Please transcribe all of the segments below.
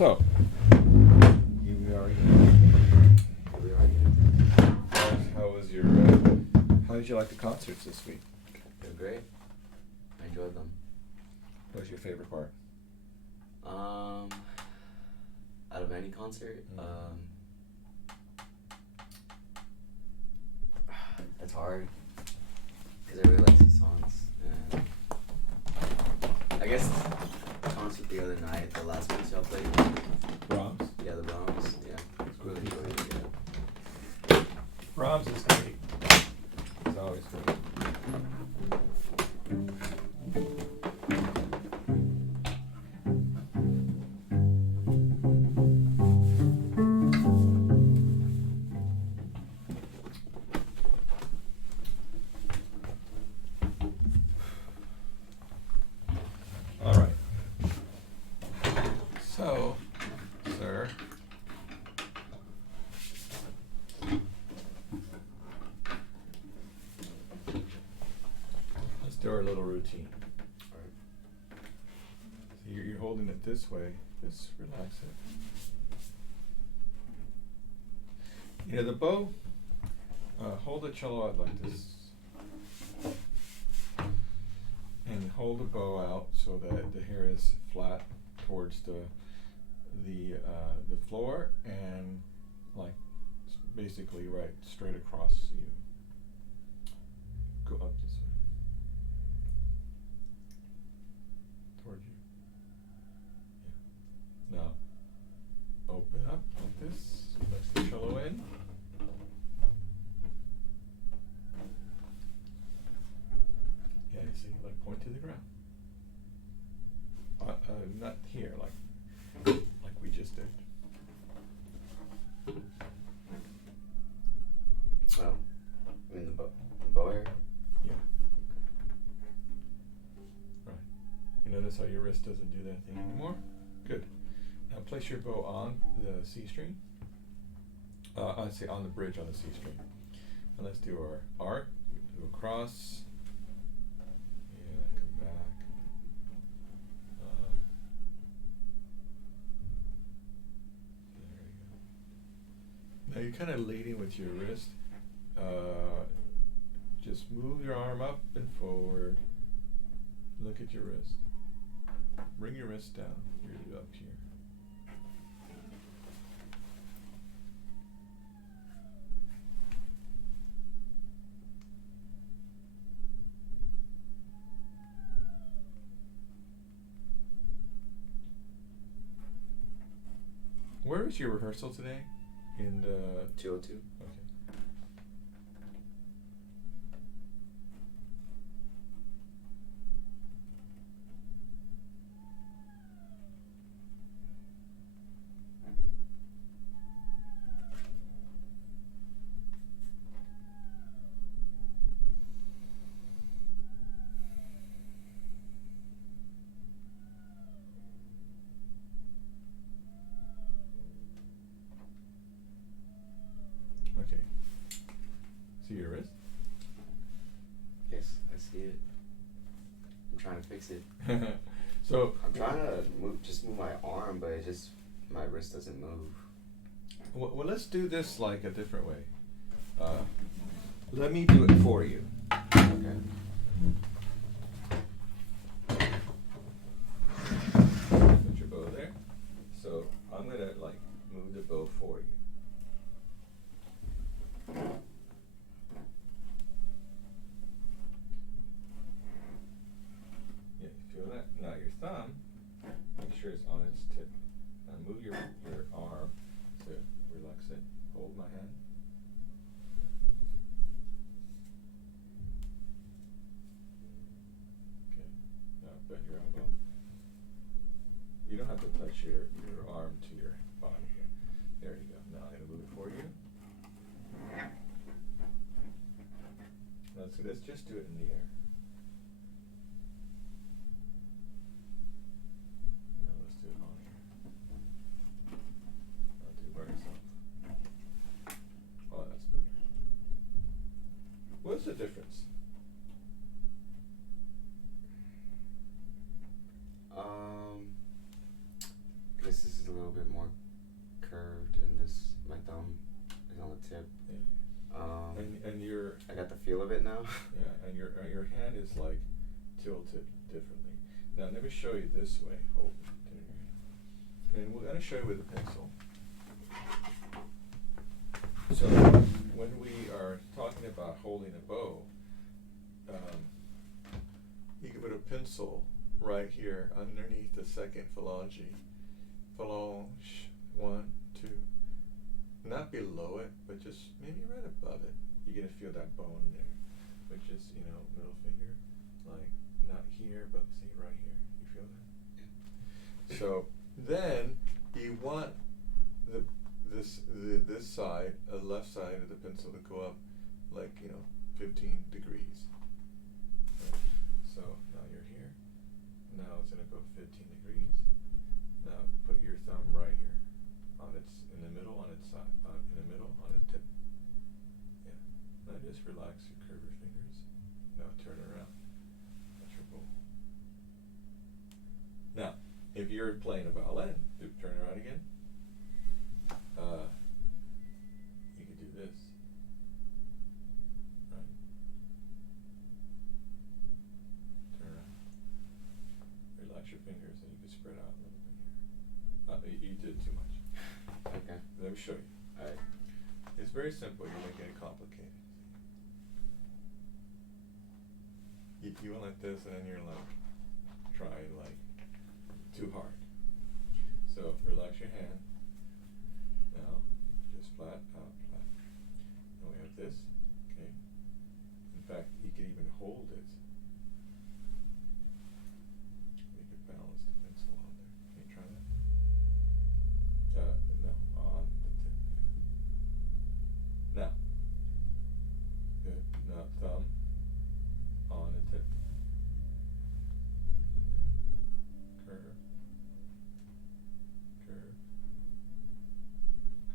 So, here we are again. How did you like the concerts this week? They're great. I enjoyed them. What was your favorite part? Out of any concert, it's hard because I really like these songs. And I guess the concert the other night, the last piece y'all played. Brahms? Yeah, the Brahms. Yeah, it's really enjoyed it. Yeah. Brahms is great. It's always great. All right. So, sir, let's do our little routine. All right. So you're holding it this way. Just relax it. You know, the bow, hold the cello out like this. And hold the bow out so that the hair is flat towards the floor and like basically right straight across you. Go up this way. Towards you. Yeah. Now open up like this. Let the cello in. Yeah, you see, like point to the ground. Not here, like we just did. Oh, I mean the bow area? Yeah. Right. You notice how your wrist doesn't do that thing anymore? Good. Now place your bow on the C string. I'd say on the bridge on the C string. And let's do our arc, do a cross. Yeah, come back. There you go. Now you're kind of leading with your wrist. Just move your arm up and forward. Look at your wrist. Bring your wrist down. You're up here. Where is your rehearsal today? In the 202. Okay. Okay. See your wrist? Yes, I see it. I'm trying to fix it. So I'm trying to move my arm, but my wrist doesn't move. well, let's do this like a different way. Let me do it for you. Okay. Put your bow there. So I'm gonna like move the bow for you. Yeah, feel that? Now your thumb, make sure it's on its tip. Now move your arm to relax it. Hold my hand. Okay. Now bend your elbow. You don't have to touch your arm to your body here. There you go. Now I'm gonna move it for you. Let's just do it in the air. Now let's do it on here. I'll do it by yourself. Oh, that's better. What's the difference? This is a little bit now. Yeah, and your hand is like tilted differently. Now let me show you this way. Hold it in your hand. And we're gonna show you with a pencil. So when we are talking about holding a bow, you can put a pencil right here underneath the second phalange. Phalange, 1, 2. Not below it, but just maybe right above it. You're gonna feel that bone there, which is, middle finger, like not here, but see right here. You feel that? So then you want this side, left side of the pencil to go up like 15 degrees. Right? So now you're here. Now it's gonna go 15 degrees. Now put your thumb right here, in the middle on its side, in the middle on its tip. Yeah. Now just relax. You curve your fingers. Now turn around. That's your bow. Now, if you're playing a violin, turn around again. You could do this. Right. Turn around. Relax your fingers, and you can spread out a little bit here. You did too much. Okay. Let me show you. Alright. It's very simple. You're making it complicated. You went like this, and then you're like trying like too hard. So relax your hand. Now, just flat out, flat. Now we have this. Okay. In fact, you can even hold it. We could balance the pencil on there. Can you try that? No, on the tip. Now, good. Now, thumb on the tip. And there. Curve. Curve.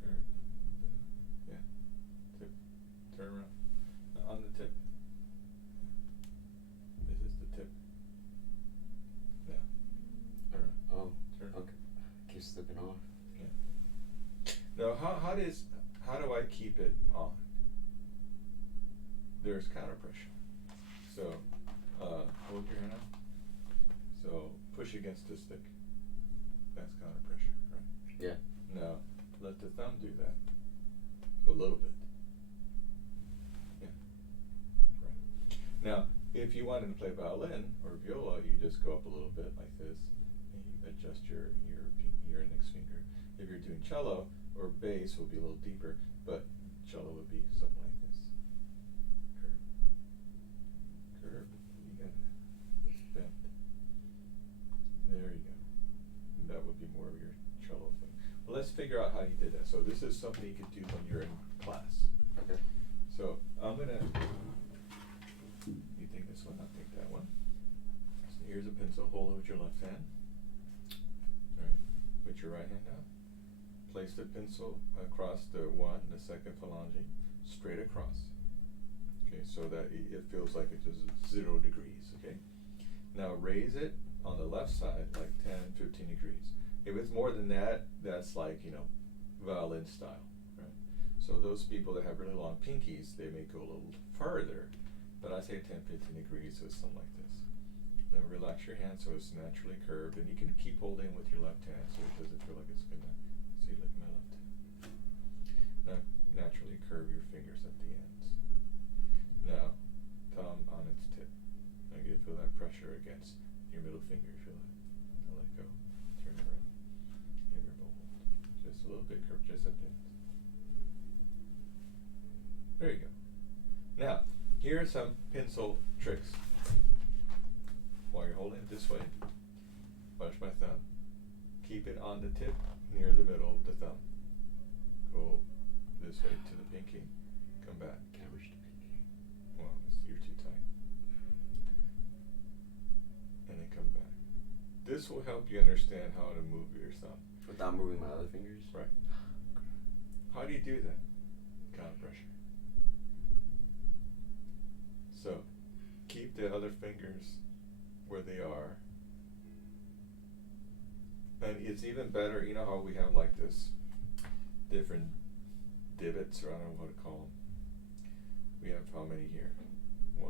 Curve. And, yeah. Tip. Turn around. Now, on the tip. This is the tip. Now. Turn around. Oh. Turn. Okay. Keeps slipping off. Yeah. Now, how do I keep it on? There's counter pressure. So, hold your hand out. So, push against the stick. That's counter pressure, right? Yeah. Now, let the thumb do that. A little bit. Yeah. Right. Now, if you wanted to play violin or viola, you just go up a little bit like this, and you adjust your index finger. If you're doing cello or bass, will be a little deeper, but cello would be something like this. Curve. Curve. You got it. Bend. There you go. And that would be more of your cello thing. Well, let's figure out how you did that. So this is something you could do when you're in class. Okay. So I'm gonna. You take this one. I'll take that one. So here's a pencil. Hold it with your left hand. All right. Put your right hand out. Place the pencil across the second phalange, straight across. Okay, so that it feels like it's just 0 degrees. Okay. Now raise it on the left side like 10, 15 degrees. If it's more than that, that's like violin style, right? So those people that have really long pinkies, they may go a little further, but I say 10, 15 degrees, so it's something like this. Now relax your hand so it's naturally curved, and you can keep holding with your left hand so it doesn't feel like it's gonna. See, look at my left hand. Now naturally curve your fingers at the ends. Now thumb on its tip. Now you feel that pressure against your middle finger. You feel it. Now let go. Turn it around. And your bow hold. Just a little bit curved, just at the ends. There you go. Now, here are some pencil tricks. While you're holding it this way, watch my thumb. Keep it on the tip near the middle of the thumb. Go this way to the pinky. Come back. Can't reach the pinky. Well, you're too tight. And then come back. This will help you understand how to move your thumb. Without moving my other fingers? Right. How do you do that? Counter pressure. So, keep the other fingers where they are. And it's even better, you know how we have like this different divots, or I don't know what to call them. We have how many here? 1,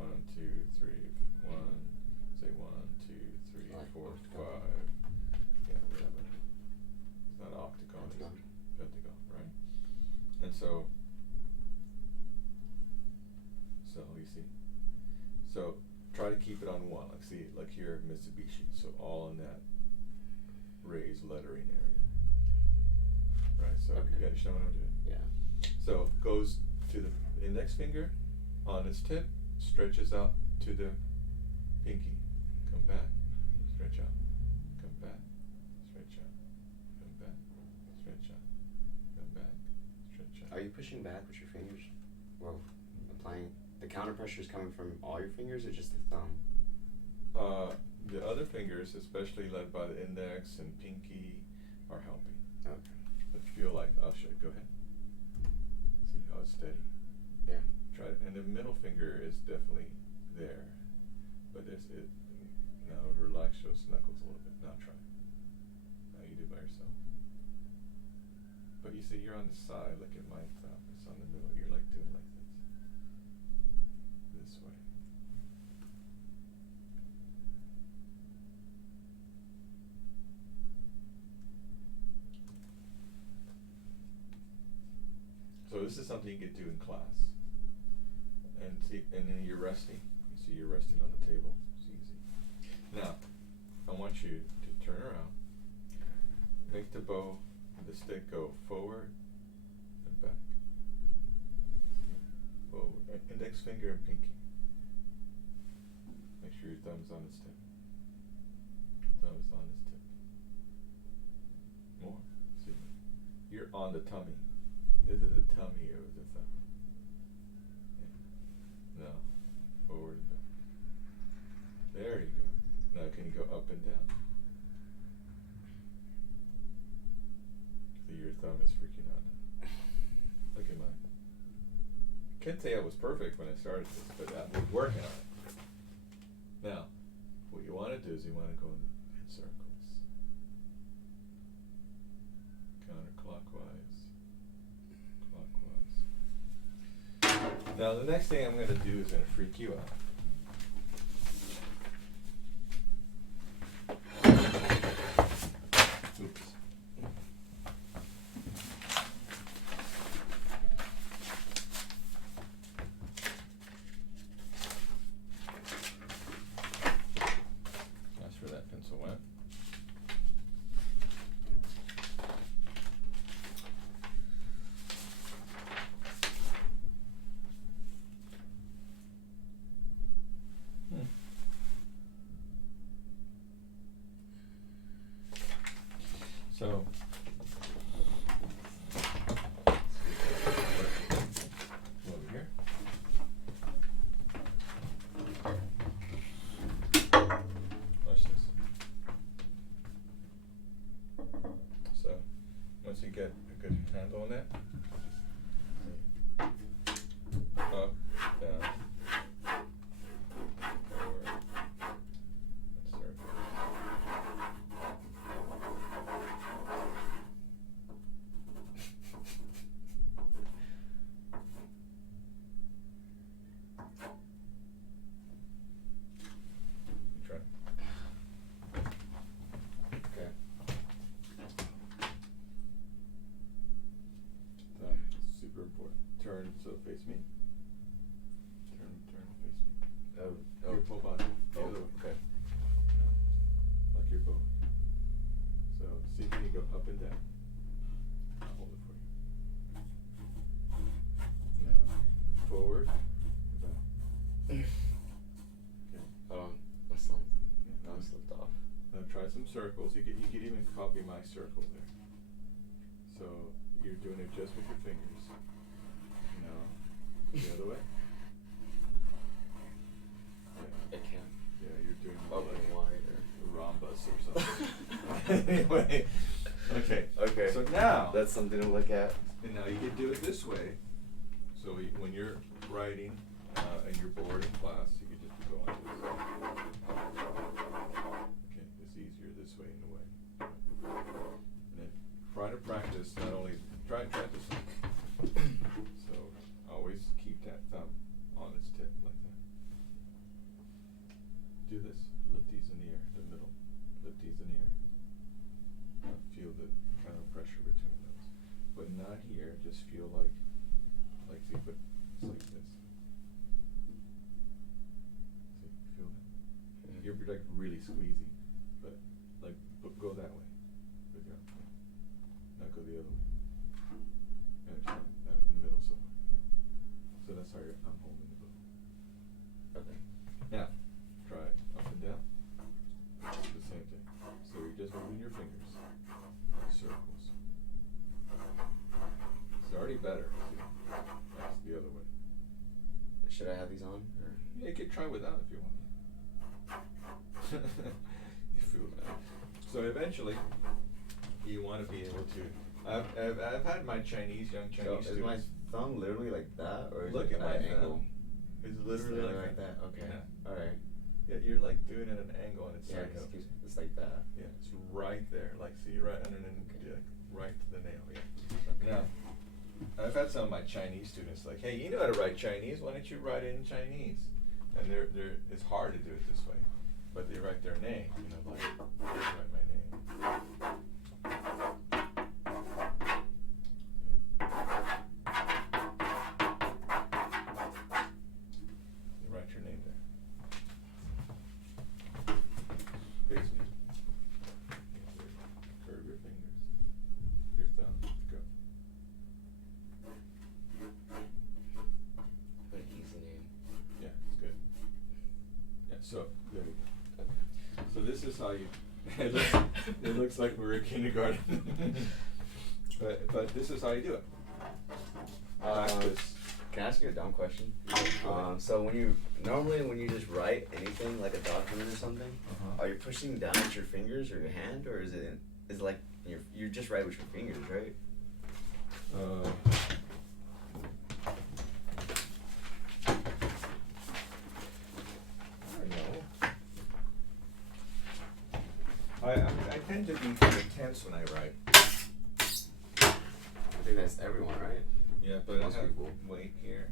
your Mitsubishi, so all in that raised lettering area. Right, so Okay. you understand what I'm doing? Yeah. So goes to the index finger on its tip, stretches out to the pinky. Come back, stretch out. Come back, stretch out. Come back, stretch out. Come back, stretch out. Are you pushing back with your fingers? Well, applying the counter pressure is coming from all your fingers or just the thumb? The other fingers, especially led by the index and pinky, are helping. Okay. But feel like, I'll show you, go ahead. See how it's steady? Yeah. Try it, and the middle finger is definitely there. But now relax those knuckles a little bit. Now try. Now you do by yourself. But you see, you're on the side, look at my thumb. It's on the middle. You're like doing like this. This way. So this is something you could do in class. And see, and then you're resting. You see you're resting on the table. It's easy. Now, I want you to turn around. Make the bow, the stick go forward and back. Forward. Index finger and pinky. Make sure your thumb's on its tip. Thumb's on its tip. More. See, you're on the tummy. This is the tummy of the thumb. Yeah. Now, forward and back. There you go. Now can you go up and down? See, your thumb is freaking out now. Look at mine. Can't say I was perfect when I started this, but I'm working on it. Now, what you want to do is you want to go in circles. Counterclockwise. Clockwise. Now the next thing I'm going to do is going to freak you out. Oops. That's where that pencil went. So, over here. Watch this. So, once you get a good handle on that, up, down, forward, and circle. Try. Okay. Super important. Turn so face me. Turn face me. Oh. Your full body. The Oh. other way. Okay. Like your bow. So see if you can go up and down. I'll hold it for you. Now forward, back. Okay. My slump. Yeah, I'm slipped off. Now try some circles. You could even copy my circle there. So you're doing it just with your fingers. Now the other way. I can't. Yeah, you're doing Up like and wide a rhombus or something. Anyway, okay. Okay. So now That's something to look at. and now you can do it this way. So when you're writing and you're bored in class, you can just go like this. Okay, it's easier this way in a way. And then try to practice not only try and practice. So always keep that thumb on its tip like that. Do this. Lift these in the air. The middle. Lift these in the air. Feel the kind of pressure between those, but not here. Just feel like see, but it's like this. See, feel that? you're like really squeezy, but like go that way. With your, not go the other way. Actually, in the middle somewhere. So that's how I'm holding the bow. Okay. Now, try it up and down. It's the same thing. So you're just moving your fingers like circles. It's already better. See? That's the other way. Should I have these on? Or? Yeah, you could try without if you want. You feel that. So eventually, you want to be able to. I've had my young Chinese So is my students. thumb literally like that, or is Look it at my an angle? thumb. It's literally like that. Okay. Yeah. All right. Yeah, you're like doing it at an angle and it's Yeah, side up. it's like that. Yeah, it's right there. Like, see, right underneath, Okay. right to the nail. Yeah. Okay. Now, I've had some of my Chinese students like, hey, you know how to write Chinese? Why don't you write it in Chinese? And it's hard to do it this way, but they write their name. You know, like write my name. You write your name there. Face me. Curve your fingers. Your thumb. Go. What an easy name. Yeah, it's good. Yeah, so there you go. Okay. So this is how you. It looks like we're in kindergarten. but this is how you do it. Practice. Can I ask you a dumb question? Go ahead. So when you just write anything like a document or something, are you pushing down with your fingers or your hand, or is it like you just write with your fingers, right? I don't know. I tend to be intense when I write. I think that's everyone, right? Yeah, but Most I have people. weight here,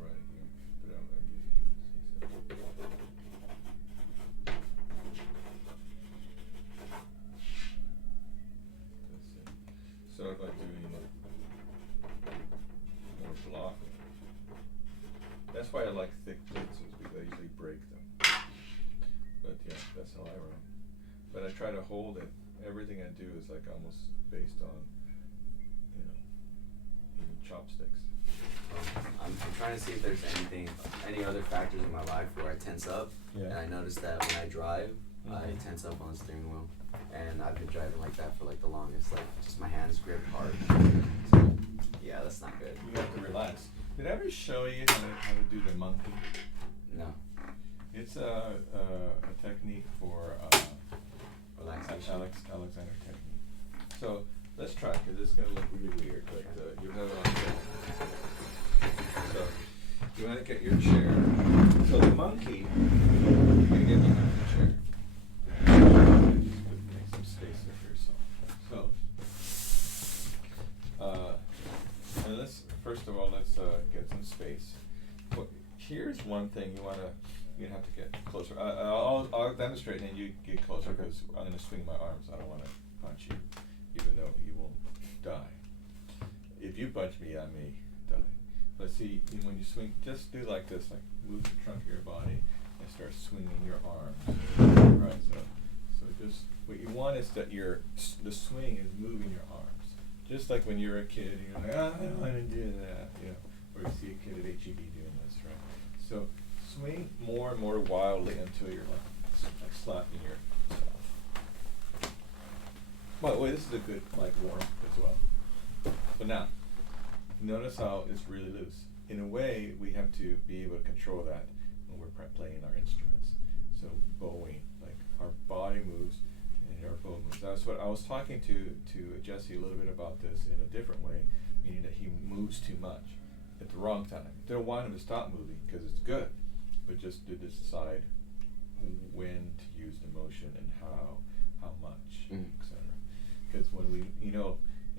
right here. But I'm usually so if I do more blocking, that's why I like thick pencils because I usually break them. But yeah, that's how I write. But I try to hold it. Everything I do is like almost based on, even chopsticks. I'm trying to see if there's any other factors in my life where I tense up. Yeah. And I noticed that when I drive, I Mhm. tense up on the steering wheel. And I've been driving like that for like the longest, like just my hands grip hard. So, yeah, that's not good. You have to relax. Did I ever show you how to do the monkey? No. It's a technique for Relaxation. Alexander technique. So let's try because it's going to look really weird. But you have it on film. So you want to get your chair. So the monkey, you're going to get behind the chair. Just make some space for yourself. So, and first of all, let's get some space. Well, here's one thing you have to get closer. I'll demonstrate and then you get closer because I'm going to swing my arms. I don't want to punch you, even though you won't die. If you punch me, I may die. But see, when you swing, just do like this, like move the trunk of your body and start swinging your arms. Right. So just what you want is that the swing is moving your arms. Just like when you're a kid and you're like, I don't want to do that, or you see a kid at HEB doing this, right? So swing more and more wildly until you're like slapping yourself. By the way, this is a good warm as well. But now, notice how it's really loose. In a way, we have to be able to control that when we're playing our instruments. So bowing, like our body moves and our bow moves. That's what I was talking to Jesse a little bit about this in a different way, meaning that he moves too much at the wrong time. Don't want him to stop moving because it's good, but just to decide when to use the motion and how much, etc. Because when we,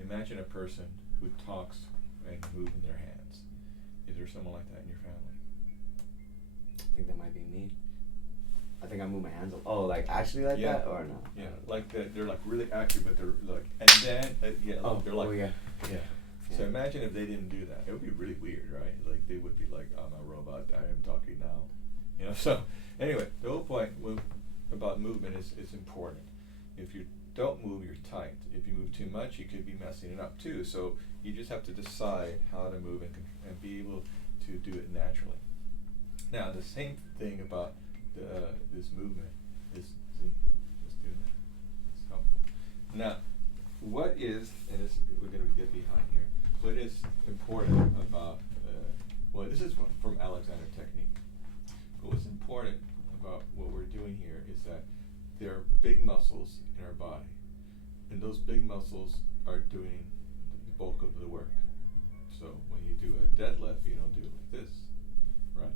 imagine a person who talks and moving their hands. Is there someone like that in your family? I think that might be me. I think I move my hands. Like actually like that or no? Yeah, like they're like really active, but they're like, and then they're like, yeah. So imagine if they didn't do that. It would be really weird, right? Like they would be like, I'm a robot. I am talking now. So Anyway, the whole point about movement is it's important. If you don't move, you're tight. If you move too much, you could be messing it up too. So you just have to decide how to move and be able to do it naturally. Now the same thing about this movement is, see, just do that. It's helpful. Now, what is, and this, we're going to get behind here, what is important about, well, this is from Alexander technique. But what's important about what we're doing here is that there are big muscles in our body, and those big muscles are doing the bulk of the work. So when you do a deadlift, you don't do it like this, right?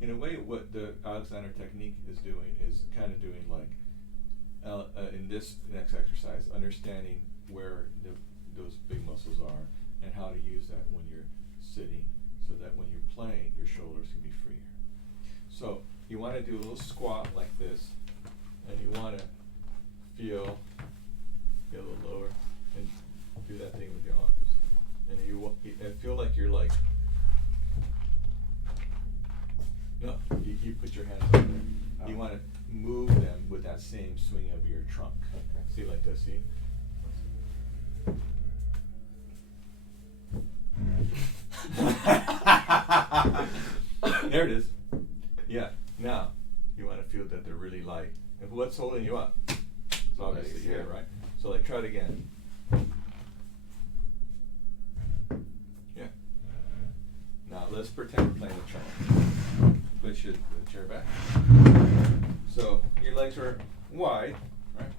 In a way, what the Alexander technique is doing is kind of doing like, in this next exercise, understanding where those big muscles are and how to use that when you're sitting, so that when you're playing, your shoulders can be freer. So you want to do a little squat like this, and you want to feel, get a little lower, and do that thing with your arms. And I feel like you're like, no, you put your hands up there. You want to move them with that same swing of your trunk. Okay. See, like this, see? There it is. Yeah. Now, you want to feel that they're really light. And what's holding you up? It's obviously here, right? So like, try it again. Yeah. Now let's pretend we're playing the cello. Push the chair back. So your legs are wide, right?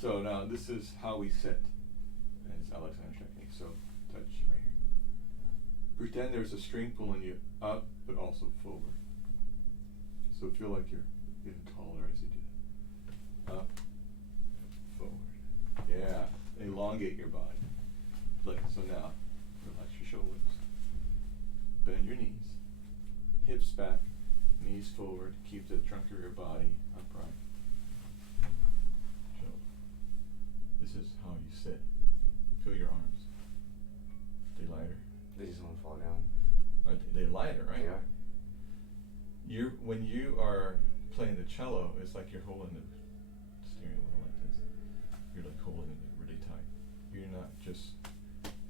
So now this is how we sit. And it's Alexander technique. So touch right here. Pretend there's a string pulling you up, but also forward. So feel like you're getting taller as you do that. Up, forward. Yeah. Elongate your body. Look, so now, relax your shoulders. Bend your knees. Hips back, knees forward. Keep the trunk of your body upright. Shoulder. This is how you sit. Feel your arms. They lighter? They just won't fall down. They're lighter, right? Yeah. When you are playing the cello, it's like you're holding the steering wheel like this. You're like holding it really tight. You're not just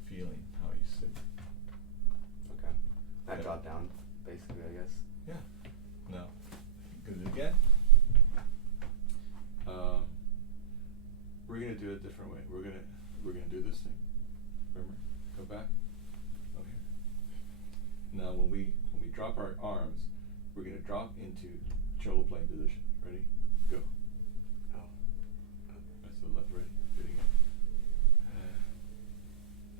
feeling how you sit. Okay. I drop down, basically, I guess. Yeah. Now, do it again. We're gonna do it a different way. We're gonna do this thing. Remember? Go back. Okay. Now, when we drop our arms, we're gonna drop into cello playing position. Ready? Go. Oh. That's the left. Ready? Do it again.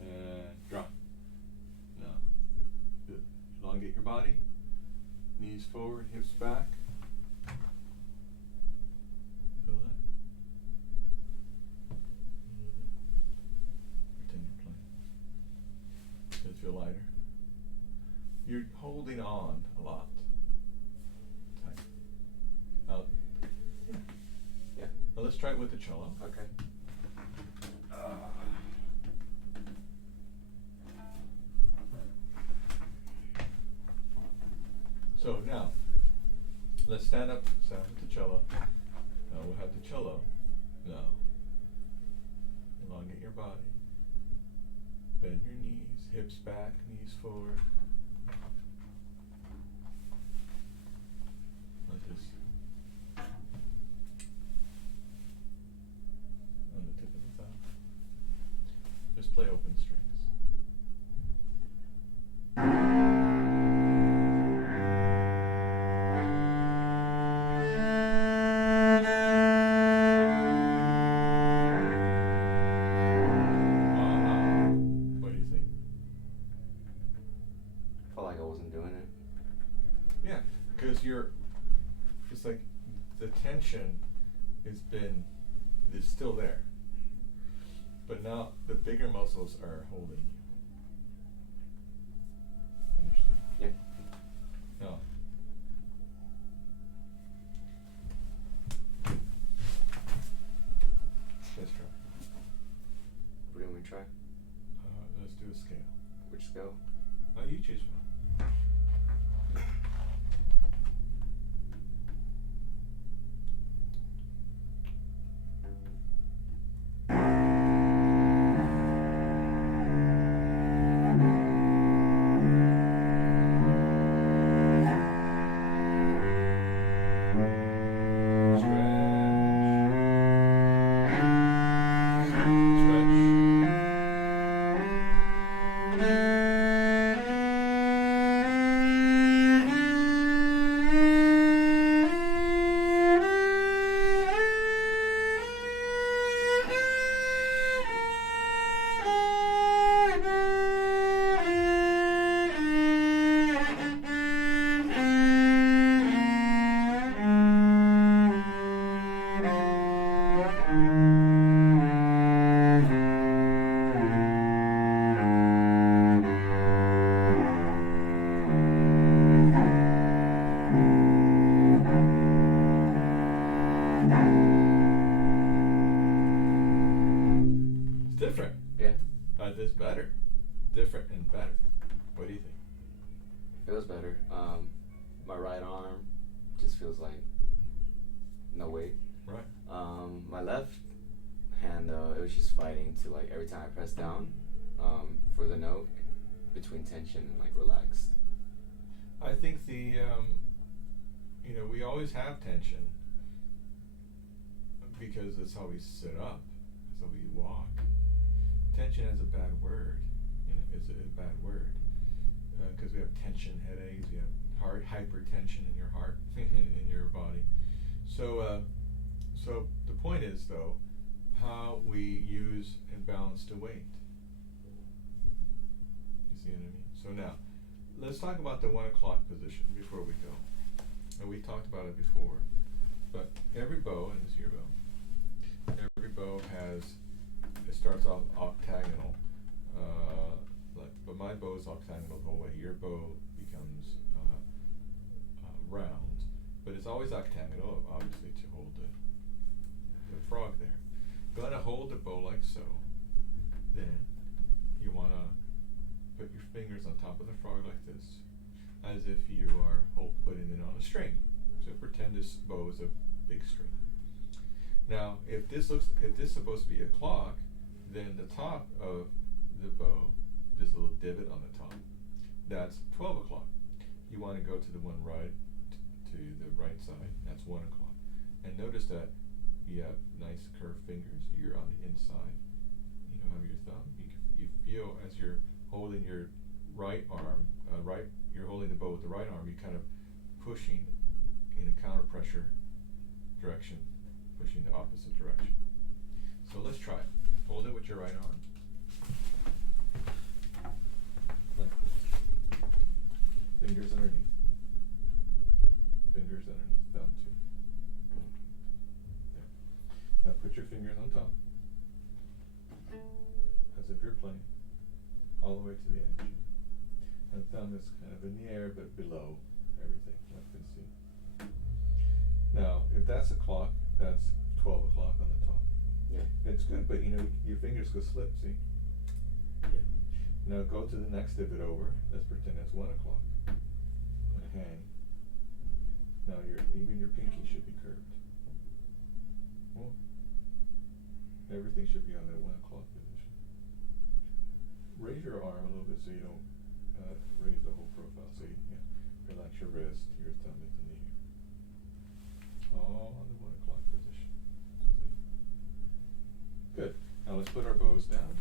And drop. Now, good. Elongate your body. Knees forward, hips back. Feel that? A little bit. Pretend you're playing. Does it feel lighter? You're holding on a lot. Tight. Out. Yeah. Yeah. Now let's try it with the cello. Okay. So now, let's stand up with the cello. Now we'll have the cello. Now, elongate your body. Bend your knees, hips back, knees forward. Like this. On the tip of the thumb. Just play open strings. What do you think? Felt like I wasn't doing it. Yeah, because it's like the tension is still there. But now the bigger muscles are holding you. Understand? Yeah. No. Let's try. What do we try? Let's do a scale. Which scale? Oh, you choose one. to like every time I press down for the note between tension and like relaxed. I think the we always have tension because that's how we sit up, that's how we walk. Tension is a bad word, it's a bad word because we have tension headaches, we have heart hypertension in your heart, in your body. So the point is though, how we use and balance the weight. You see what I mean? So now, let's talk about the 1 o'clock position before we go. And we talked about it before, but every bow, and this is your bow, every bow it starts off octagonal, but my bow is octagonal the whole way. Your bow becomes round, but it's always octagonal, obviously, to hold the frog there. You're going to hold the bow like so. Then you want to put your fingers on top of the frog like this, as if you are putting it on a string. So pretend this bow is a big string. Now, if this is supposed to be a clock, then the top of the bow, this little divot on the top, that's 12 o'clock. You want to go to the one right, to the right side, that's 1 o'clock. And notice that you have nice curved fingers. You're on the inside. You don't have your thumb. You feel as you're holding your right arm, you're holding the bow with the right arm, you're kind of pushing in a counter pressure direction, pushing the opposite direction. So let's try it. Hold it with your right arm. Like this. Fingers underneath. Fingers underneath, thumb too. There. Now put your fingers on top, as if you're playing, all the way to the edge. And thumb is kind of in the air, but below everything, like you can see. Now, if that's a clock, that's 12 o'clock on the top. Yeah. It's good, but your fingers could slip, see? Yeah. Now go to the next divot over. Let's pretend that's 1 o'clock. And hang. Now even your pinky should be curved. Oh. Everything should be on that 1 o'clock position. Raise your arm a little bit so you don't raise the whole profile. So you relax your wrist, your thumb at the knee. All on the 1 o'clock position. See? Good. Now let's put our bows down.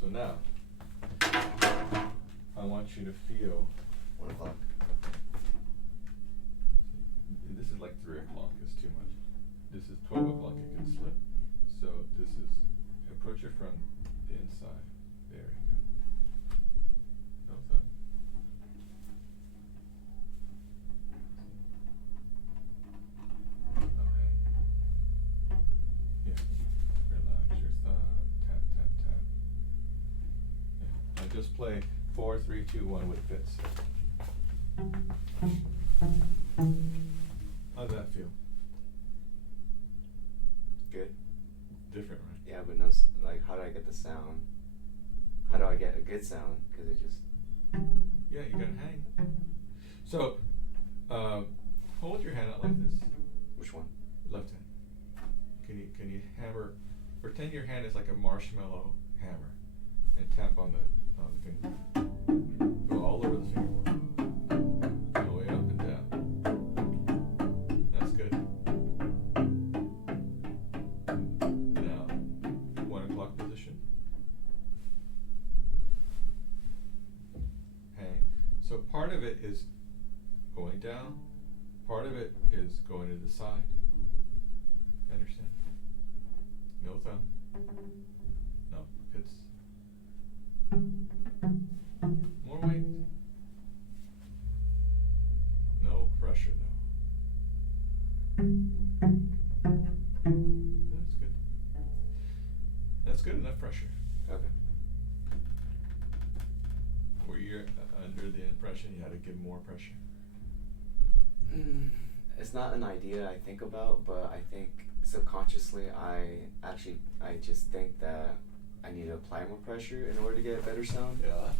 So now, I want you to feel 1 o'clock. This is like 3 o'clock, it's too much. This is 12 o'clock, you can slip. So this is, approach it from the inside. There you go. No thumb. Now hang. Yeah. Relax your thumb. Tap, tap, tap. Yeah. Now just play 4, 3, 2, 1 with fits. How'd that feel? Good. Different, right? Yeah, but no, like, how do I get the sound? How do I get a good sound? Because it just. Yeah, you gotta hang. So, hold your hand out like this. Which one? Left hand. Can you hammer? Pretend your hand is like a marshmallow hammer, and tap on the finger. Go all over the fingerboard. All the way up and down. That's good. Now, 1 o'clock position. Hang. So part of it is going down. Part of it is going to the side. Understand? No thumb. No, it's more weight. No pressure though. That's good. That's good enough pressure. Okay. Were you under the impression you had to give more pressure? It's not an idea I think about, but I think subconsciously I just think that I need to apply more pressure in order to get a better sound. Yeah.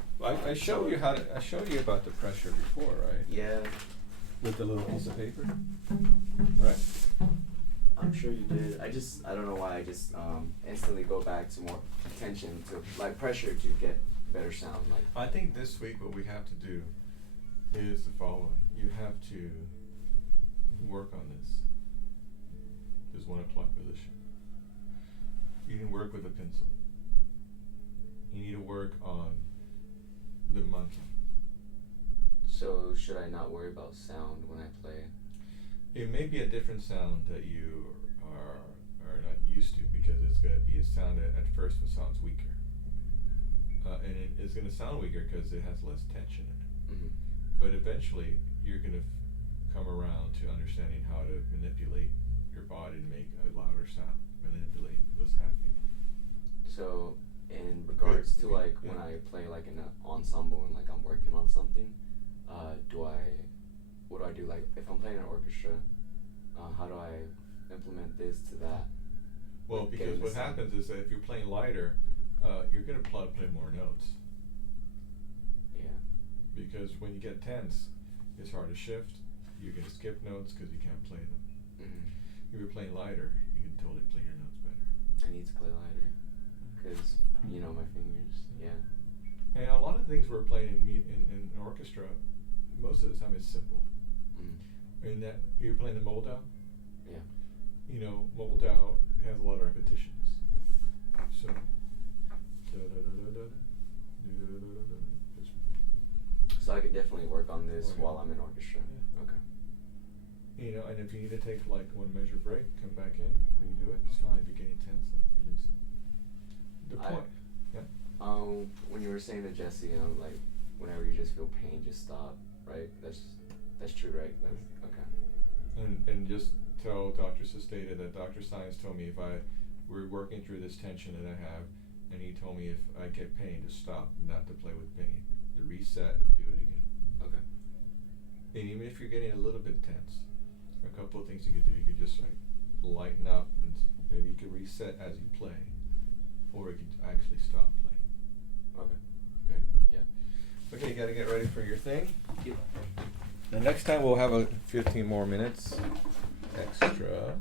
I showed you I showed you about the pressure before, right? Yeah. With the little piece of paper, right? I'm sure you did. I don't know why I just instantly go back to more tension, to like pressure to get better sound. Like I think this week what we have to do is the following. You have to work on this 1 o'clock position. You can work with a pencil. You need to work on the mantra. So should I not worry about sound when I play? It may be a different sound that you are not used to, because it's going to be a sound that at first it sounds weaker. And it is going to sound weaker because it has less tension in it. Mm-hmm. But eventually you're going to come around to understanding how to manipulate your body to make a louder sound, manipulate what's happening. So in regards to like when I play like in an ensemble and like I'm working on something, what do I do? Like if I'm playing an orchestra, how do I implement this to that? Well, like because what happens is that if you're playing lighter, you're going to play more notes. Yeah. Because when you get tense, it's hard to shift. You're going to skip notes because you can't play them. Mm-hmm. If you're playing lighter, you can totally play your notes better. I need to play lighter because my fingers. Yeah. And a lot of things we're playing in an orchestra, most of the time it's simple. Mm. In that you're playing the Moldau. Yeah. Moldau has a lot of repetitions. So. So I could definitely work on this Okay. while I'm in orchestra. Yeah. Okay. And if you need to take like 1 measure break, come back in, redo it. It's fine. If you're getting tense, like release it. The point. When you were saying to Jesse, like whenever you just feel pain, just stop. Right? That's true, right? That's okay. And just tell Dr. Sestata that Dr. Science told me if we're working through this tension that I have, and he told me if I get pain to stop, not to play with pain. To reset, do it again. Okay. And even if you're getting a little bit tense, a couple of things you could do. You could just like lighten up, and maybe you could reset as you play, or you could actually stop playing. Okay. Okay? Yeah. Okay, you gotta get ready for your thing. Yep. The next time we'll have 15 more minutes extra.